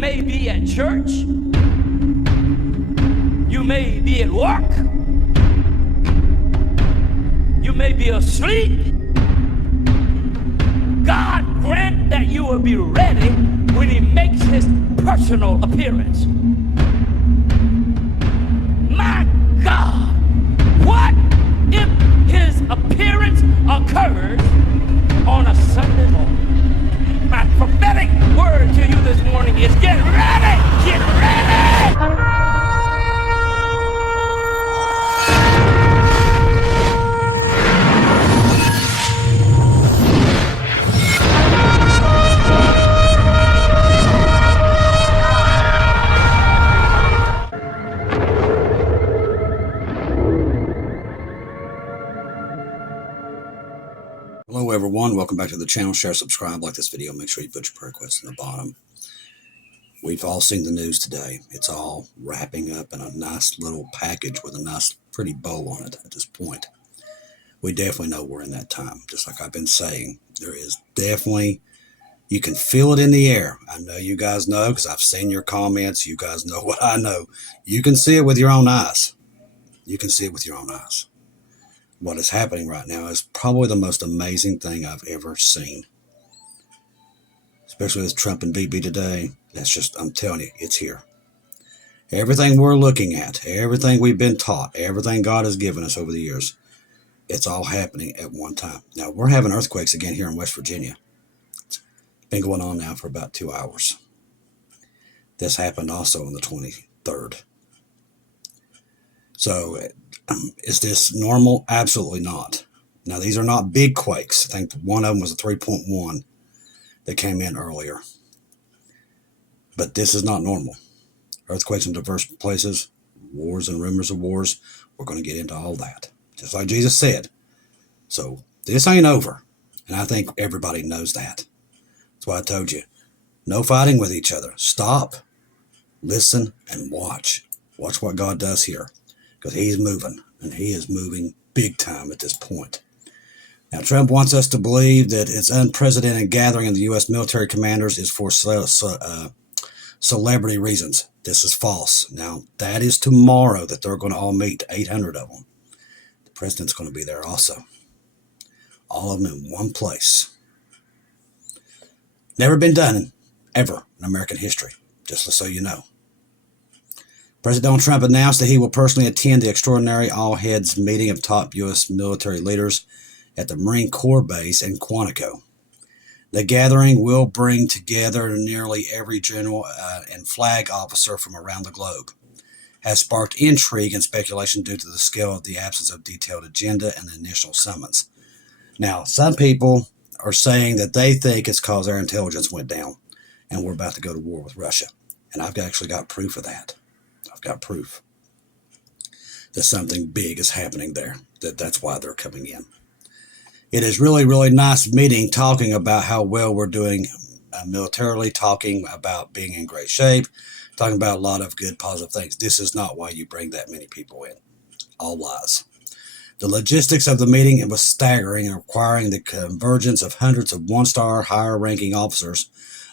may be at church. You may be at work. You may be asleep. God grant that you will be ready when he makes his personal appearance. My God, what if his appearance occurs on a Sunday morning? My prophetic word to you this morning is get ready! Get ready! Hello everyone, welcome back to the channel. Share, subscribe, like this video, make sure you put your prayer requests in the bottom. We've all seen the news today. It's all wrapping up in a nice little package with a nice pretty bow on it at this point. We definitely know we're in that time. Just like I've been saying, there is definitely, you can feel it in the air. I know you guys know because I've seen your comments. You guys know what I know. You can see it with your own eyes. You can see it with your own eyes. What is happening right now is probably the most amazing thing I've ever seen. Especially with Trump and BB today. That's just, I'm telling you, it's here. Everything we're looking at, everything we've been taught, everything God has given us over the years, it's all happening at one time. Now, we're having earthquakes again here in West Virginia. It's been going on now for about 2 hours. This happened also on the 23rd. So, is this normal? Absolutely not. Now, these are not big quakes. I think one of them was a 3.1 that came in earlier. But this is not normal. Earthquakes in diverse places, wars and rumors of wars. We're going to get into all that, just like Jesus said. So, this ain't over. And I think everybody knows that. That's why I told you, no fighting with each other. Stop, listen, and watch. Watch what God does here. Because he's moving, and he is moving big time at this point. Now, Trump wants us to believe that its unprecedented gathering of the U.S. military commanders is for celebrity reasons. This is false. Now, that is tomorrow that they're going to all meet, 800 of them. The president's going to be there also. All of them in one place. Never been done, ever, in American history, just so you know. President Donald Trump announced that he will personally attend the extraordinary all-heads meeting of top U.S. military leaders at the Marine Corps base in Quantico. The gathering will bring together nearly every general and flag officer from around the globe. Has sparked intrigue and speculation due to the scale of the absence of detailed agenda and the initial summons. Now, some people are saying that they think it's because our intelligence went down and we're about to go to war with Russia. And I've actually got proof of that. I've got proof that something big is happening there, that's why they're coming in. It is really, really nice meeting, talking about how well we're doing militarily, talking about being in great shape, talking about a lot of good, positive things. This is not why you bring that many people in. All lies. The logistics of the meeting, it was staggering and requiring the convergence of hundreds of one-star, higher-ranking officers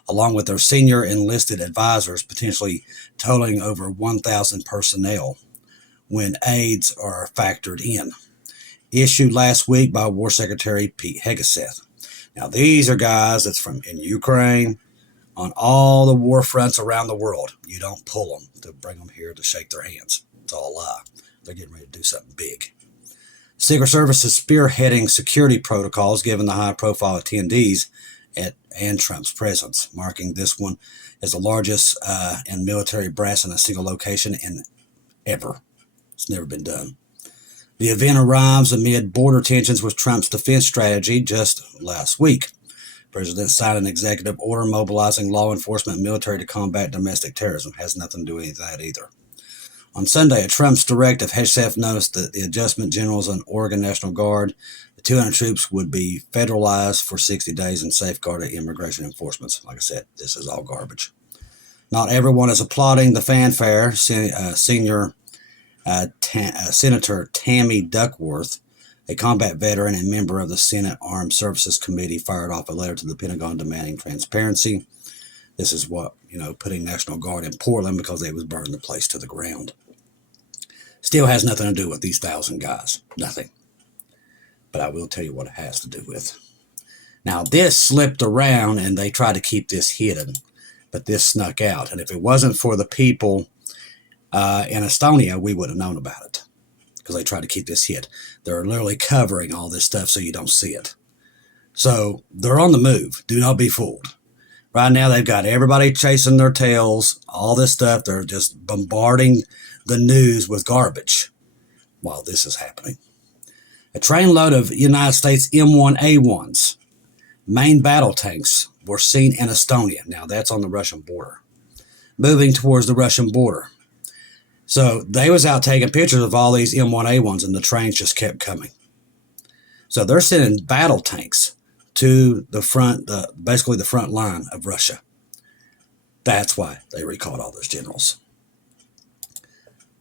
along with their senior enlisted advisors, potentially totaling over 1,000 personnel when aides are factored in. Issued last week by War Secretary Pete Hegseth. Now, these are guys that's from in Ukraine, on all the war fronts around the world. You don't pull them to bring them here to shake their hands. It's all a lie. They're getting ready to do something big. Secret Service is spearheading security protocols given the high-profile attendees and Trump's presence, marking this one as the largest in military brass in a single location in ever. It's never been done. The event arrives amid border tensions with Trump's defense strategy just last week. The president signed an executive order mobilizing law enforcement and military to combat domestic terrorism. Has nothing to do with that either. On Sunday, at Trump's directive, Estep noticed that the adjustment generals and Oregon National Guard, the 200 troops, would be federalized for 60 days and safeguarded immigration enforcement. Like I said, this is all garbage. Not everyone is applauding the fanfare. Senator Tammy Duckworth, a combat veteran and member of the Senate Armed Services Committee, fired off a letter to the Pentagon demanding transparency. This is what, putting National Guard in Portland because they was burning the place to the ground. Still has nothing to do with these 1,000 guys. Nothing. But I will tell you what it has to do with. Now, this slipped around and they tried to keep this hidden. But this snuck out. And if it wasn't for the people in Estonia, we would have known about it. Because they tried to keep this hid. They're literally covering all this stuff so you don't see it. So, they're on the move. Do not be fooled. Right now, they've got everybody chasing their tails. All this stuff. They're just bombarding the news with garbage while this is happening. A trainload of United States M1A1s, main battle tanks, were seen in Estonia. Now, that's on the Russian border. Moving towards the Russian border. So, they was out taking pictures of all these M1A1s, and the trains just kept coming. So, they're sending battle tanks to the front, basically the front line of Russia. That's why they recalled all those generals.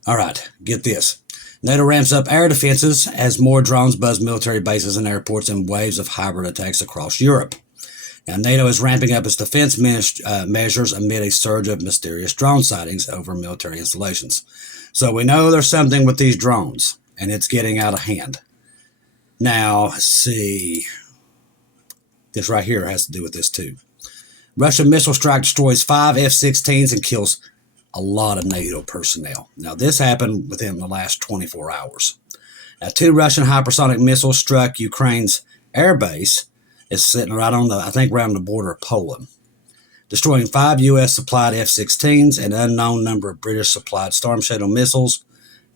All right, get this. NATO ramps up air defenses as more drones buzz military bases and airports in waves of hybrid attacks across Europe. Now, NATO is ramping up its defense measures amid a surge of mysterious drone sightings over military installations. So we know there's something with these drones, and it's getting out of hand. Now, let's see. This right here has to do with this too. Russian missile strike destroys 5 F-16s and kills a lot of NATO personnel. Now, this happened within the last 24 hours. Now, 2 Russian hypersonic missiles struck Ukraine's air base. It's sitting right on around the border of Poland, destroying 5 U.S.-supplied F-16s, an unknown number of British-supplied Storm Shadow missiles,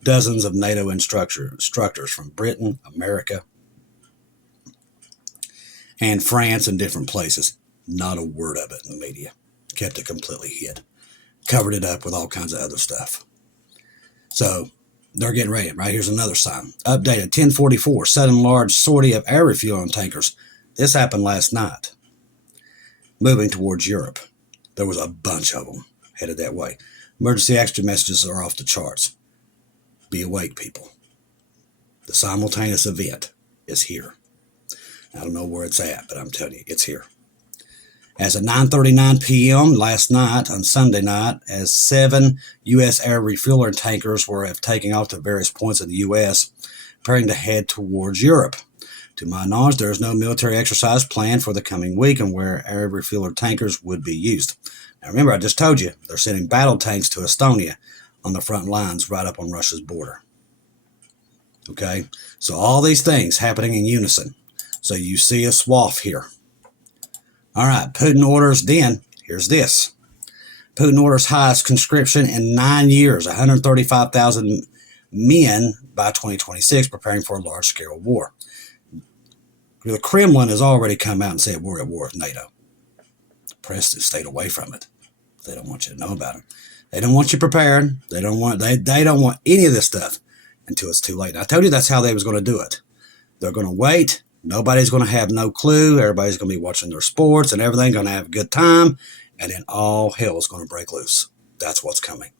dozens of NATO instructors from Britain, America, and France and different places. Not a word of it in the media. Kept it completely hid. Covered it up with all kinds of other stuff. So, they're getting ready. Right here's another sign. Updated 1044, sudden large sortie of air refueling tankers. This happened last night. Moving towards Europe. There was a bunch of them headed that way. Emergency extra messages are off the charts. Be awake, people. The simultaneous event is here. I don't know where it's at, but I'm telling you, it's here. As at 9:39 p.m. last night, on Sunday night, as 7 U.S. air refueler tankers were taking off to various points in the U.S., preparing to head towards Europe. To my knowledge, there is no military exercise planned for the coming week and where air refueler tankers would be used. Now remember, I just told you, they're sending battle tanks to Estonia on the front lines right up on Russia's border. Okay? So all these things happening in unison. So you see a swath here. All right, Putin orders then, here's this. Putin orders highest conscription in 9 years, 135,000 men by 2026, preparing for a large-scale war. The Kremlin has already come out and said we're at war with NATO. The press has stayed away from it. They don't want you to know about it. They don't want you prepared. They don't want any of this stuff until it's too late. And I told you that's how they was going to do it. They're going to wait. Nobody's going to have no clue. Everybody's going to be watching their sports and everything, going to have a good time. And then all hell is going to break loose. That's what's coming.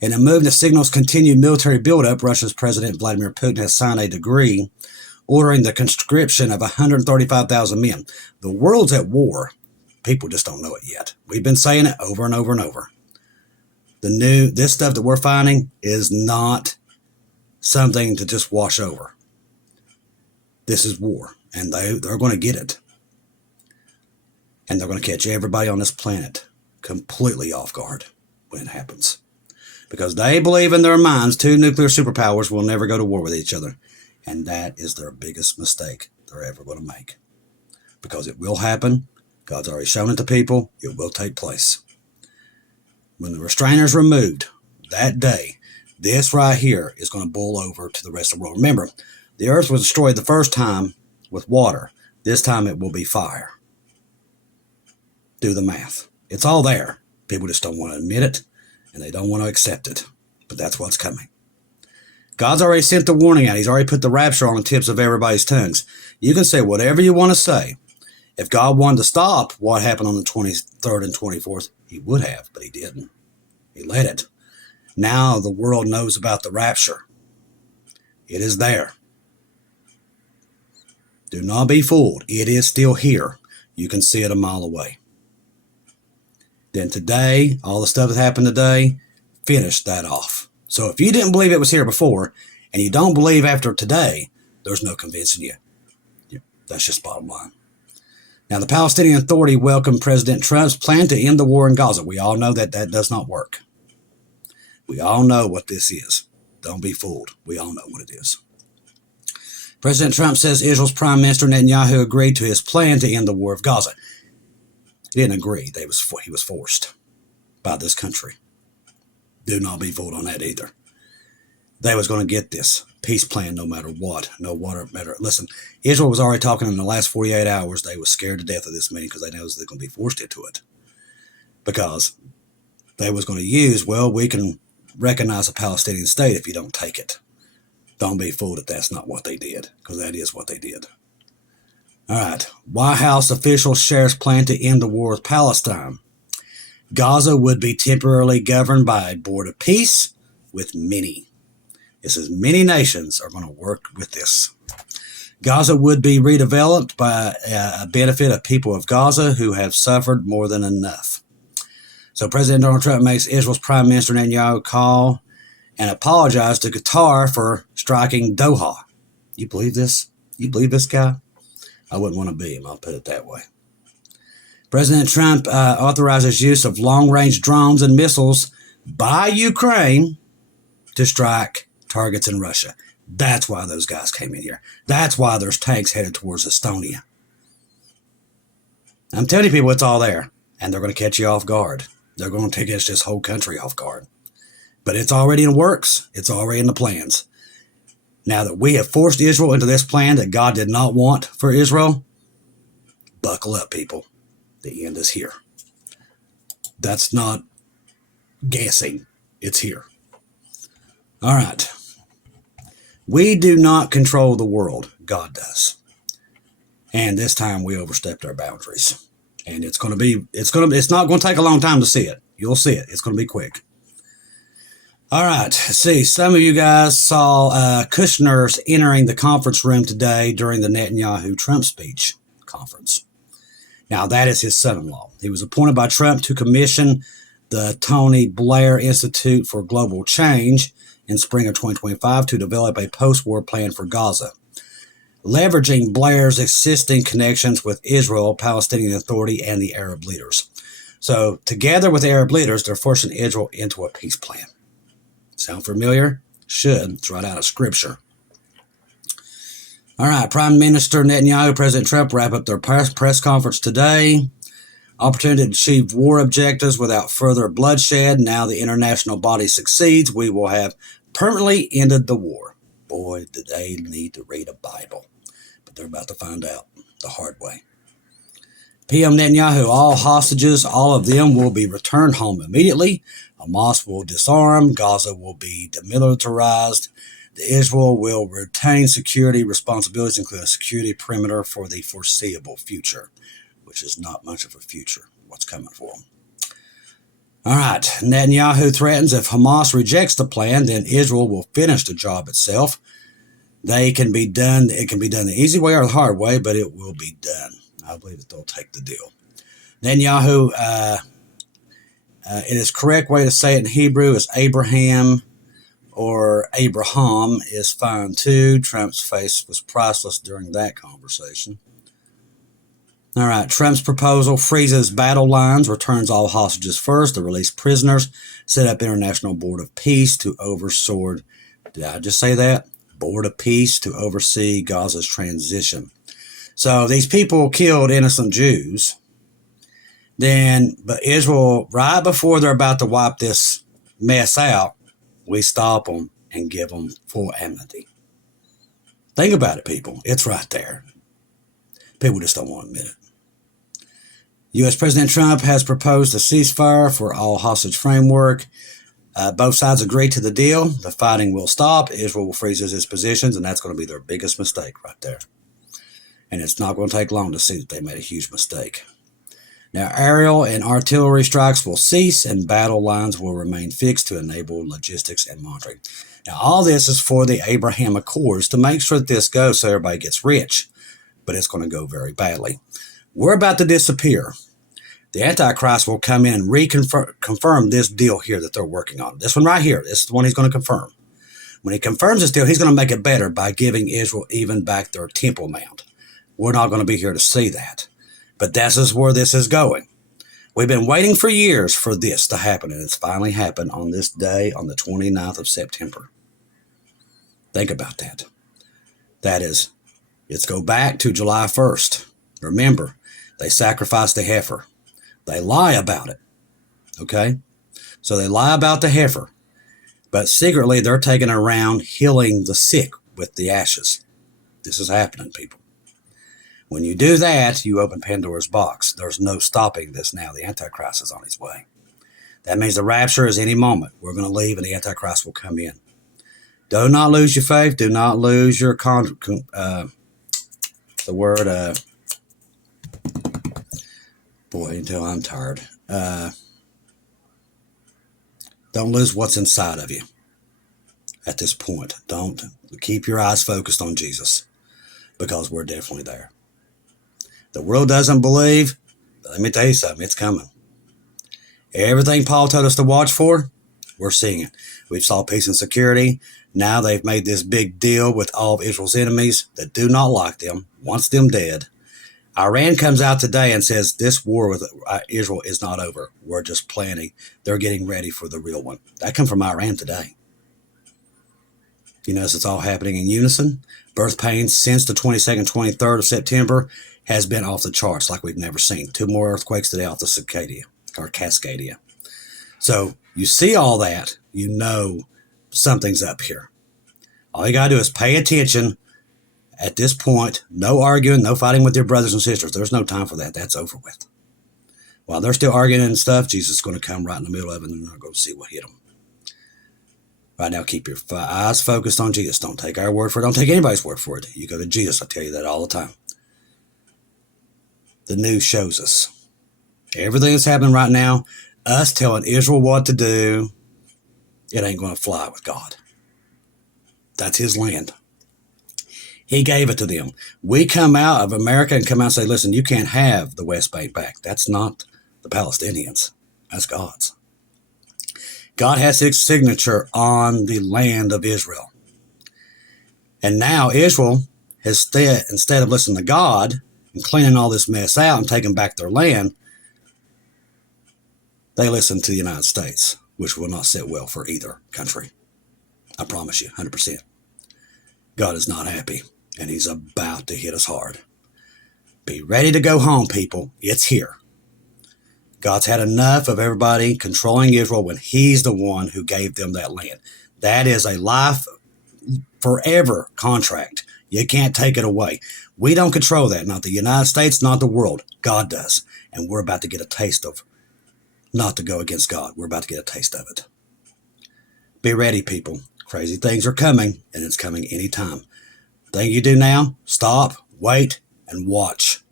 In a move that signals continued military buildup, Russia's President Vladimir Putin has signed a decree ordering the conscription of 135,000 men. The world's at war. People just don't know it yet. We've been saying it over and over and over. This stuff that we're finding is not something to just wash over. This is war, and they're going to get it. And they're going to catch everybody on this planet completely off guard when it happens. Because they believe in their minds 2 nuclear superpowers will never go to war with each other. And that is their biggest mistake they're ever going to make. Because it will happen. God's already shown it to people. It will take place. When the restrainer is removed, that day, this right here is going to boil over to the rest of the world. Remember, the earth was destroyed the first time with water. This time it will be fire. Do the math. It's all there. People just don't want to admit it, and they don't want to accept it. But that's what's coming. God's already sent the warning out. He's already put the rapture on the tips of everybody's tongues. You can say whatever you want to say. If God wanted to stop what happened on the 23rd and 24th, he would have, but he didn't. He let it. Now the world knows about the rapture. It is there. Do not be fooled. It is still here. You can see it a mile away. Then today, all the stuff that happened today, finished that off. So if you didn't believe it was here before, and you don't believe after today, there's no convincing you. That's just bottom line. Now, the Palestinian Authority welcomed President Trump's plan to end the war in Gaza. We all know that that does not work. We all know what this is. Don't be fooled. We all know what it is. President Trump says Israel's Prime Minister Netanyahu agreed to his plan to end the war of Gaza. He didn't agree. He was forced by this country. Do not be fooled on that either. They was going to get this peace plan no matter what. No matter. Listen, Israel was already talking in the last 48 hours. They were scared to death of this meeting because they know they're going to be forced into it. Because they was going to use, well, we can recognize a Palestinian state if you don't take it. Don't be fooled that that's not what they did, because that is what they did. All right. White House officials share plan to end the war with Palestine. Gaza would be temporarily governed by a board of peace with many. It says many nations are going to work with this. Gaza would be redeveloped by a benefit of people of Gaza who have suffered more than enough. So President Donald Trump makes Israel's Prime Minister Netanyahu call and apologize to Qatar for striking Doha. You believe this? You believe this guy? I wouldn't want to be him, I'll put it that way. President Trump authorizes use of long-range drones and missiles by Ukraine to strike targets in Russia. That's why those guys came in here. That's why there's tanks headed towards Estonia. I'm telling you people, it's all there, and they're going to catch you off guard. They're going to catch this whole country off guard. But it's already in the works. It's already in the plans. Now that we have forced Israel into this plan that God did not want for Israel, buckle up, people. The end is here. That's not guessing. It's here. All right. We do not control the world. God does. And this time we overstepped our boundaries. And it's not going to take a long time to see it. You'll see it. It's going to be quick. All right. See, some of you guys saw Kushner's entering the conference room today during the Netanyahu-Trump speech conference. Now, that is his son-in-law. He was appointed by Trump to commission the Tony Blair Institute for Global Change in spring of 2025 to develop a post-war plan for Gaza, leveraging Blair's existing connections with Israel, Palestinian Authority, and the Arab leaders. So, together with the Arab leaders, they're forcing Israel into a peace plan. Sound familiar? Should. It's right out of Scripture. All right, Prime Minister Netanyahu, President Trump wrap up their press conference today. Opportunity to achieve war objectives without further bloodshed. Now the international body succeeds. We will have permanently ended the war. Boy, do they need to read a Bible. But they're about to find out the hard way. PM Netanyahu, all hostages, all of them will be returned home immediately. Hamas will disarm. Gaza will be demilitarized. Israel will retain security responsibilities, including a security perimeter for the foreseeable future, which is not much of a future, what's coming for them. All right, Netanyahu threatens if Hamas rejects the plan, then Israel will finish the job itself. It can be done the easy way or the hard way, but it will be done. I believe that they'll take the deal. Netanyahu, it is correct way to say it in Hebrew is Abraham or Abraham is fine too. Trump's face was priceless during that conversation. All right, Trump's proposal freezes battle lines, returns all hostages first, to release prisoners, set up International Board of Peace to oversee, did I just say that? Board of Peace to oversee Gaza's transition. So these people killed innocent Jews. But Israel, right before they're about to wipe this mess out, we stop them and give them full amnesty. Think about it, people. It's right there. People just don't want to admit it. U.S. President Trump has proposed a ceasefire for all hostage framework. Both sides agree to the deal. The fighting will stop. Israel will freeze its positions, and that's going to be their biggest mistake right there. And it's not going to take long to see that they made a huge mistake. Now, aerial and artillery strikes will cease, and battle lines will remain fixed to enable logistics and monitoring. Now, all this is for the Abraham Accords to make sure that this goes so everybody gets rich. But it's going to go very badly. We're about to disappear. the Antichrist will come in and confirm this deal here that they're working on. This one right here. This is the one he's going to confirm. When he confirms this deal, he's going to make it better by giving Israel even back their Temple Mount. We're not going to be here to see that. But this is where this is going. We've been waiting for years for this to happen, and it's finally happened on this day, on the 29th of September. Think about that. That is, let's go back to July 1st. Remember, they sacrificed the heifer. They lie about it, okay? So they lie about the heifer, but secretly they're taking around healing the sick with the ashes. This is happening, people. When you do that, you open Pandora's box. There's no stopping this now. The Antichrist is on his way. That means the rapture is any moment. We're going to leave and the Antichrist will come in. Do not lose your faith. Do not lose your boy, until I'm tired. Don't lose what's inside of you at this point. Don't. Keep your eyes focused on Jesus, because we're definitely there. The world doesn't believe, but let me tell you something, it's coming. Everything Paul told us to watch for, we're seeing it. We've saw peace and security. Now they've made this big deal with all of Israel's enemies that do not like them, wants them dead. Iran comes out today and says this war with Israel is not over. We're just planning. They're getting ready for the real one. That come from Iran today. You notice it's all happening in unison. Birth pains since the 22nd, 23rd of September has been off the charts like we've never seen. 2 more earthquakes today off the Cascadia. So you see all that, you know something's up here. All you got to do is pay attention. At this point, no arguing, no fighting with your brothers and sisters. There's no time for that. That's over with. While they're still arguing and stuff, Jesus is going to come right in the middle of it, and they're going to see what hit them. Right now, keep your eyes focused on Jesus. Don't take our word for it. Don't take anybody's word for it. You go to Jesus. I tell you that all the time. The news shows us everything that's happening right now, us telling Israel what to do, it ain't going to fly with God. That's his land. He gave it to them. We come out of America and come out and say, listen, you can't have the West Bank back. That's not the Palestinians. That's God's. God has his signature on the land of Israel. And now Israel has, instead of listening to God and cleaning all this mess out and taking back their land, they listen to the United States, which will not sit well for either country. I promise you, 100%. God is not happy, and he's about to hit us hard. Be ready to go home, people. It's here. God's had enough of everybody controlling Israel when he's the one who gave them that land. That is a life forever contract. You can't take it away. We don't control that. Not the United States, not the world. God does. And we're about to get a taste of not to go against God. We're about to get a taste of it. Be ready, people. Crazy things are coming, and it's coming anytime. The thing you do now, stop, wait, and watch.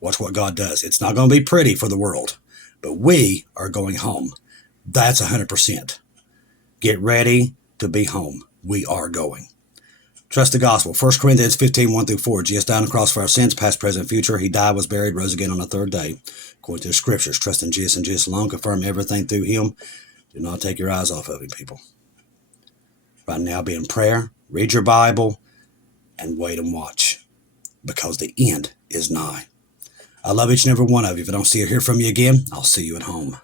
Watch what God does. It's not going to be pretty for the world, but we are going home. That's 100%. Get ready to be home. We are going. Trust the gospel. 1 Corinthians 15, 1-4. Jesus died on the cross for our sins, past, present, future. He died, was buried, rose again on the third day. According to the scriptures, trust in Jesus and Jesus alone. Confirm everything through him. Do not take your eyes off of him, people. Right now, be in prayer, read your Bible, and wait and watch, because the end is nigh. I love each and every one of you. If I don't see or hear from you again, I'll see you at home.